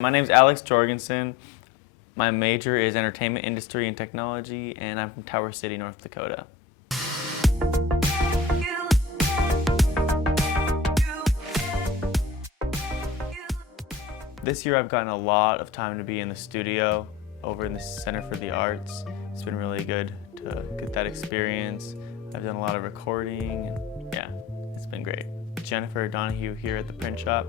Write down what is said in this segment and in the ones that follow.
My name's Alex Jorgensen. My major is entertainment industry and technology, and I'm from Tower City, North Dakota. This year I've gotten a lot of time to be in the studio over in the Center for the Arts. It's been really good to get that experience. I've done a lot of recording, and yeah, it's been great. Jennifer Donahue here at the print shop.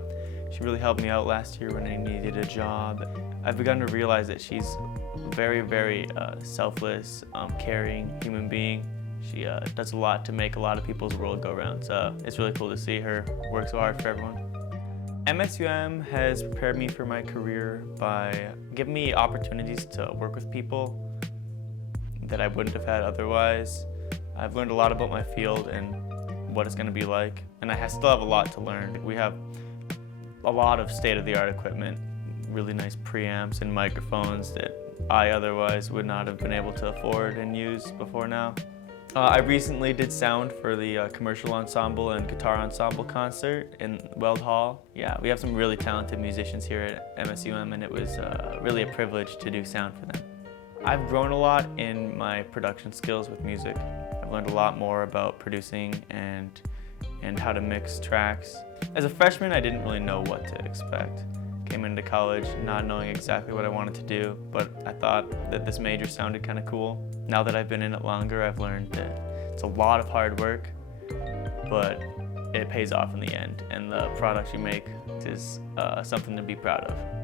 She really helped me out last year when I needed a job. I've begun to realize that she's a very selfless, caring human being. She does a lot to make a lot of people's world go round, so it's really cool to see her work so hard for everyone. MSUM has prepared me for my career by giving me opportunities to work with people that I wouldn't have had otherwise. I've learned a lot about my field and what it's going to be like, and I still have a lot to learn. We have a lot of state-of-the-art equipment, really nice preamps and microphones that I otherwise would not have been able to afford and use before now. I recently did sound for the commercial ensemble and guitar ensemble concert in Weld Hall. Yeah, we have some really talented musicians here at MSUM, and it was really a privilege to do sound for them. I've grown a lot in my production skills with music. I've learned a lot more about producing and how to mix tracks. As a freshman, I didn't really know what to expect. Came into college not knowing exactly what I wanted to do, but I thought that this major sounded kind of cool. Now that I've been in it longer, I've learned that it's a lot of hard work, but it pays off in the end, and the product you make is something to be proud of.